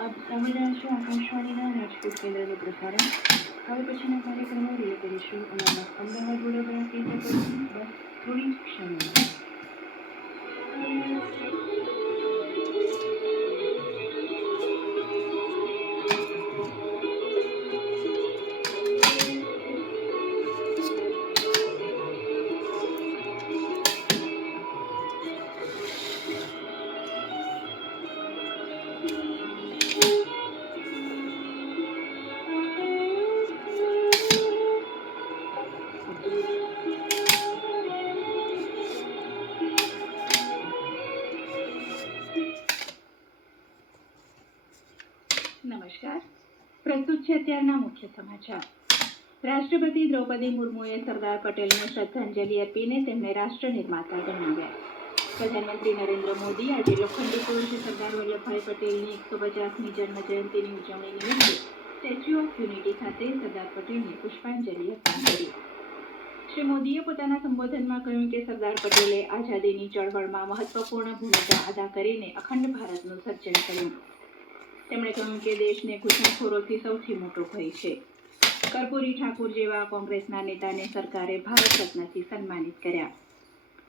આપ સાંભળી રહ્યા છો આકાશવાણીના રાજકોટ કેન્દ્રનું પ્રસારણ. હવે પછીના કાર્યક્રમો રિલે કરીશું અમદાવાદ વડોદરા કેન્દ્ર પરથી બસ થોડી જ ક્ષણોમાં. નમસ્કાર. પ્રસ્તુત છે અત્યારના મુખ્ય સમાચાર. રાષ્ટ્રપતિ દ્રૌપદી મુર્મુએ સરદાર પટેલને શ્રદ્ધાંજલિ આપીને તેમને રાષ્ટ્ર નિર્માતા ગણાવ્યા. પ્રધાનમંત્રી નરેન્દ્ર મોદી આજે લોખંડી પુરુષ સરદાર વલ્લભભાઈ પટેલની 150મી જન્મ જયંતિની ઉજવણી નિમિત્તે સ્ટેચ્યુ ઓફ યુનિટી ખાતે સરદાર પટેલને પુષ્પાંજલિ અર્પણ કરી. શ્રી મોદીએ પોતાના સંબોધનમાં કહ્યું કે સરદાર પટેલે આઝાદીની ચળવળમાં મહત્વપૂર્ણ ભૂમિકા અદા કરીને અખંડ ભારતનું સર્જન કર્યું. તેમણે કહ્યું કે દેશને ઘૂસણખોરોથી સૌથી મોટો ભય છે. કર્પૂરી ઠાકુર જેવા કોંગ્રેસના નેતાને સરકારે ભારત રત્નથી સન્માનિત કર્યા.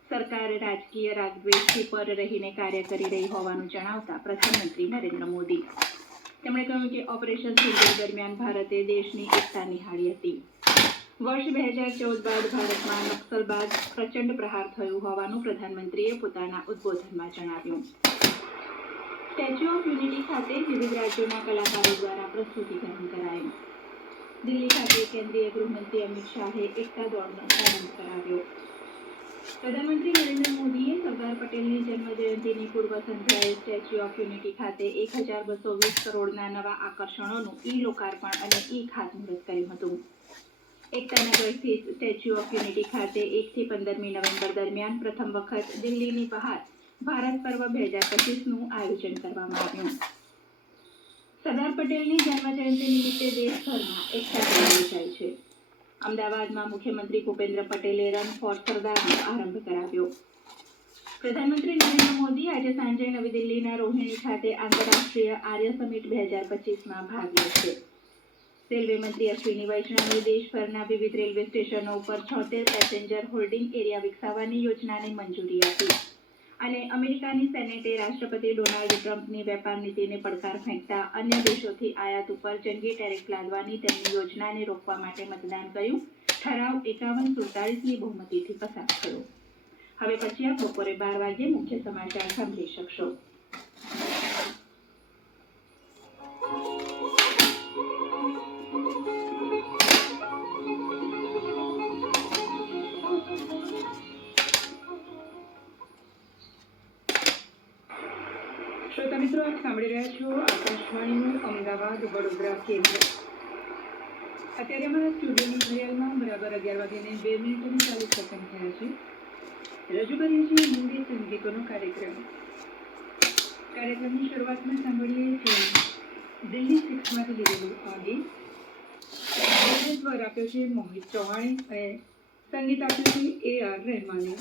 સરકાર રાજકીય રાગદ્વેષથી પર રહીને કાર્ય કરી રહી હોવાનું જણાવતા પ્રધાનમંત્રી નરેન્દ્ર મોદી. તેમણે કહ્યું કે ઓપરેશન સિંદૂર દરમિયાન ભારતે દેશની એકતા નિહાળી હતી. વર્ષ 2014 બાદ ભારતમાં નક્સલબાદ પ્રચંડ પ્રહાર થયું હોવાનું પ્રધાનમંત્રીએ પોતાના ઉદ્બોધનમાં જણાવ્યું. સ્ટેચ્યુ ઓફ યુનિટી ખાતે વિવિધ રાજ્યોના કલાકારો દ્વારા પ્રસ્તુતિકરણ કરાયું. દિલ્હી ખાતે કેન્દ્રીય ગૃહમંત્રી અમિત શાહે એકતા દોડનો પ્રારંભ કરાવ્યો. પ્રધાનમંત્રી નરેન્દ્ર મોદીએ સરદાર પટેલની જન્મજયંતિની પૂર્વ સંધ્યાએ સ્ટેચ્યુ ઓફ યુનિટી ખાતે 1220 કરોડના નવા આકર્ષણોનું ઈ-લોકાર્પણ અને ઈ-ખાતમુહૂર્ત કર્યું હતું. એકતાનગર સ્થિત સ્ટેચ્યુ ઓફ યુનિટી ખાતે 1 થી 15મી નવેમ્બર દરમિયાન પ્રથમ વખત દિલ્હીની બહાર ભારત પર્વ 2025નું આયોજન કરવામાં આવ્યું. સરદાર પટેલની જન્મજયંતિ નિમિત્તે દેશભરમાં એકતા યોજાઈ છે. અમદાવાદમાં મુખ્યમંત્રી ભૂપેન્દ્ર પટેલે રન ફોર સરદારનો આરંભ કરાવ્યો. પ્રધાનમંત્રી નરેન્દ્ર મોદી આજે સાંજે નવી દિલ્હીના રોહિણી ખાતે આંતરરાષ્ટ્રીય આર્ય સમિટ 2025માં ભાગ લેશે. રેલવે મંત્રી અશ્વિની વૈષ્ણવે દેશભરના વિવિધ રેલવે સ્ટેશનો ઉપર 76 પેસેન્જર હોલ્ડિંગ એરિયા વિકસાવવાની યોજનાને મંજૂરી આપી. અને અમેરિકાની સેનેટે રાષ્ટ્રપતિ ડોનાલ્ડ ટ્રમ્પની વેપાર નીતિને પડકાર ફેંકતા અન્ય દેશોથી આયાત ઉપર જંગી ટેરિફ લાદવાની તેમની યોજનાને રોકવા માટે મતદાન કર્યું. ઠરાવ 51-47ની બહુમતીથી પસાર થયો. હવે પછી આપ બપોરે 12 વાગ્યે મુખ્ય સમાચાર સાંભળી શકશો. શ્રોતા મિત્રો, આપ સાંભળી રહ્યા છો આકાશવાણીનું અમદાવાદ વડોદરા કેન્દ્ર. અત્યારે અમારા સ્ટુડિયોની ઘડિયાળમાં બરાબર 11:02 થયા છે. રજૂ કરીએ છીએ હિન્દી સંગીતોનો કાર્યક્રમ. કાર્યક્રમની શરૂઆતમાં સાંભળીએ છીએ દિલ્હી 6માંથી લીધેલું આ ગીત. સ્વર આપ્યો છે મોહિત ચૌહાણે અને સંગીત આપ્યું છે A.R. રહેમાને.